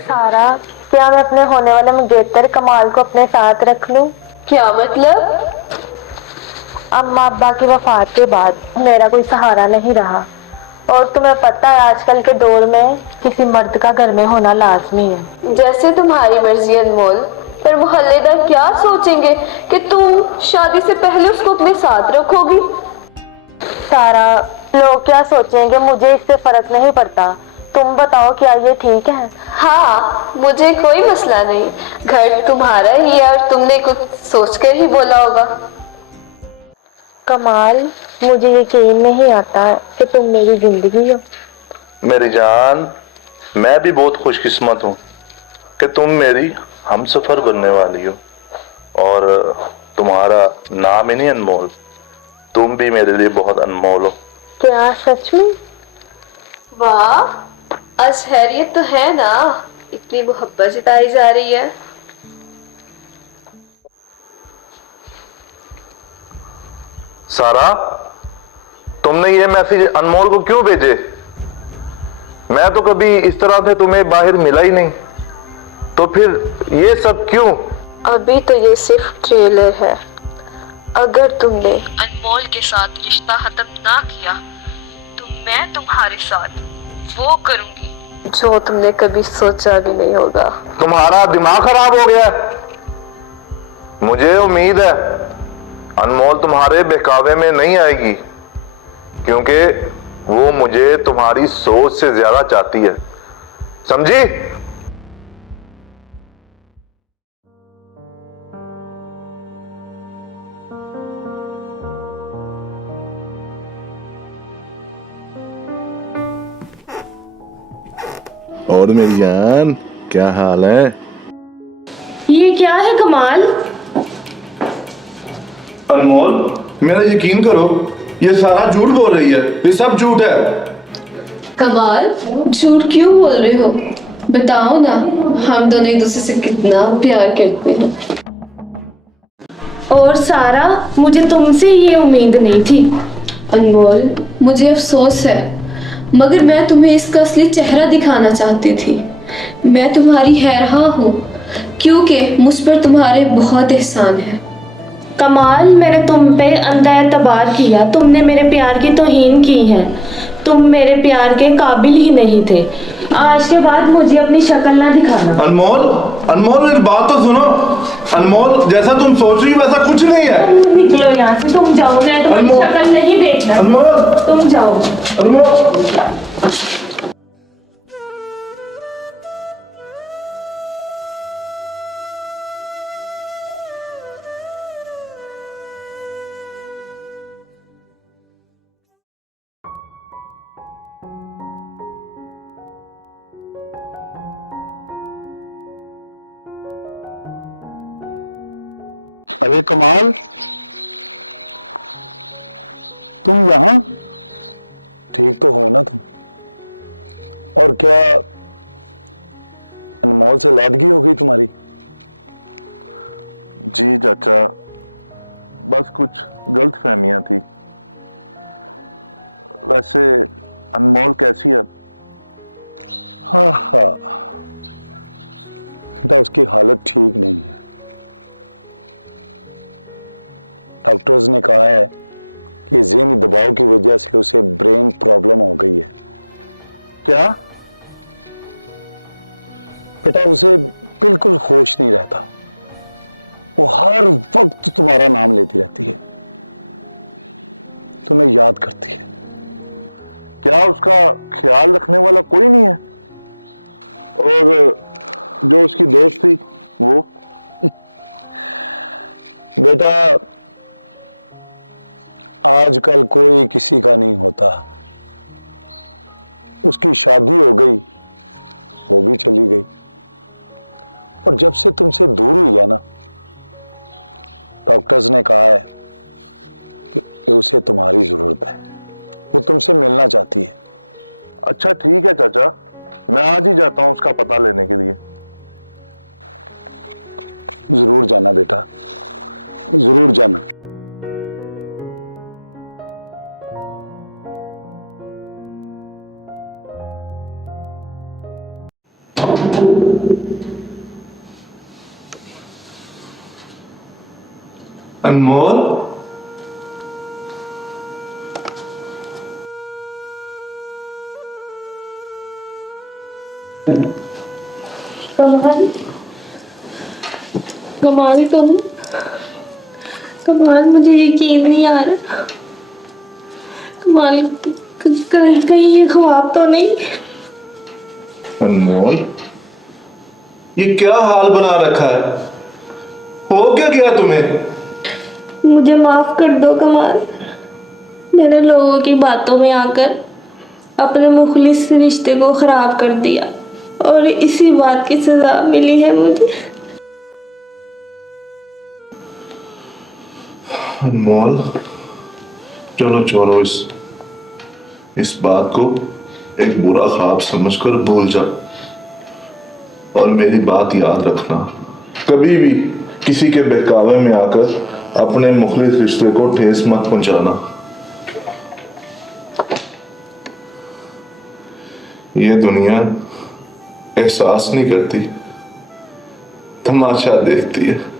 सारा, क्या मैं अपने होने वाले मंगेतर कमाल को अपने साथ रख लूं? क्या मतलब? अम्मा अब्बा की वफात के बाद मेरा कोई सहारा नहीं रहा, और तुम्हें पता है आजकल के दौर में किसी मर्द का घर में होना लाजमी है। जैसे तुम्हारी मर्जी अनमोल, पर मोहल्लेदार क्या सोचेंगे कि तुम शादी से पहले उसको अपने साथ रखोगी? सारा, लोग क्या सोचेंगे मुझे इससे फर्क नहीं पड़ता। तुम बताओ, क्या ये ठीक है? हाँ, मुझे कोई मसला नहीं। घर तुम्हारा ही है और तुमने कुछ सोचकर ही बोला होगा। कमाल, मुझे यकीन नहीं आता कि तुम मेरी जिंदगी हो। मेरी जान, मैं भी बहुत खुशकिस्मत हूँ कि तुम मेरी हमसफर बनने वाली हो, और तुम्हारा नाम ही नहीं अनमोल, तुम भी मेरे लिए बहुत अनमोल हो। क्या सच में? वाह, आज खैरियत तो है ना? इतनी मोहब्बत जताई जा रही है। सारा, तुमने ये मैसेज अनमोल को क्यों भेजे? मैं तो कभी इस तरह से तुम्हें बाहर मिला ही नहीं, तो फिर ये सब क्यों? अभी तो ये सिर्फ ट्रेलर है। अगर तुमने अनमोल के साथ रिश्ता खत्म ना किया तो मैं तुम्हारे साथ वो करूंगी जो तुमने कभी सोचा भी नहीं होगा। तुम्हारा दिमाग खराब हो गया है? मुझे उम्मीद है अनमोल तुम्हारे बहकावे में नहीं आएगी, क्योंकि वो मुझे तुम्हारी सोच से ज्यादा चाहती है, समझी? और मेरी जान, क्या हाल है? ये क्या है कमाल? अनमोल, मेरा यकीन करो, ये सारा झूठ बोल रही है, ये सब झूठ है। कमाल, झूठ क्यों बोल रहे हो? बताओ ना, हम दोनों एक दूसरे से कितना प्यार करते हैं। और सारा, मुझे तुमसे ये उम्मीद नहीं थी। अनमोल, मुझे अफसोस है, मगर मैं तुम्हें इसका असली चेहरा दिखाना चाहती थी। मैं तुम्हारी हैरहा हूँ, क्योंकि मुझ पर तुम्हारे बहुत एहसान है। कमाल, मैंने तुम पे अंधा एतबार किया, तुमने मेरे प्यार की तौहीन की है। तुम मेरे प्यार के काबिल ही नहीं थे। आज के बाद मुझे अपनी शक्ल ना दिखाना। अनमोल, अनमोल मेरी बात तो सुनो। अनमोल, जैसा तुम सोच रही हो वैसा कुछ नहीं है। तुम निकलो यहाँ से, तुम जाओ, मैं तुम्हारी शक्ल नहीं देखना। अनमोल, तुम जाओ। अनमोल। अरे कमाल, तुम यहाँ? ठीक तो हो ना तुम? और क्या अनमोल से लैदगी हो गई तुम्हारी? जी चाचा, बस कुछ गलत फहमियां थी। वैसे अनमोल कैसी है? हाँ हाँ, बेटा उसकी हालत ठीक नहीं है। डॉक्टर्स ने कहा है कि ज़हनी दबाव की वजह से उसे ब्रेन प्रॉब्लम हो गई है। क्या? बेटा उसे बिल्कुल होश नहीं रहता, वो हर वक्त तुम्हारा नाम लेती रहती है, तुम्हें याद करती है। क्या उसका ख्याल रखने वाला कोई नहीं है? और जो उसकी दोस्त थी वो? बेटा आजकल कोई किसी का नहीं होता। उसकी शादी हो गई, वो भी चली गई, और जब से तुमसे दूर हुई है ना, डॉक्टर्स ने कहा है कि उसे तुम्हारी जरूरत है, वो तुमसे मिलना चाहती है। अच्छा ठीक है चाचा, मैं आज ही जाता हूँ उसका पता लेने के लिए। जरूर जाना बेटा, जरूर जाना। अनमोल, कमाल, कमाल तुम, कमाल मुझे यकीन नहीं आ रहा। कमाल, कहीं ये ख्वाब तो नहीं? अनमोल, ये क्या हाल बना रखा है? हो क्या गया तुम्हें? मुझे माफ कर दो कमाल, मैंने लोगों की बातों में आकर अपने मुखलिस रिश्ते को खराब कर दिया और इसी बात की सजा मिली है मुझे। अनमोल, चलो छोड़ो इस बात को एक बुरा ख्वाब समझकर भूल जा, और मेरी बात याद रखना, कभी भी किसी के बहकावे में आकर अपने मुखलिस रिश्ते को ठेस मत पहुंचाना। ये दुनिया एहसास नहीं करती, तमाशा देखती है।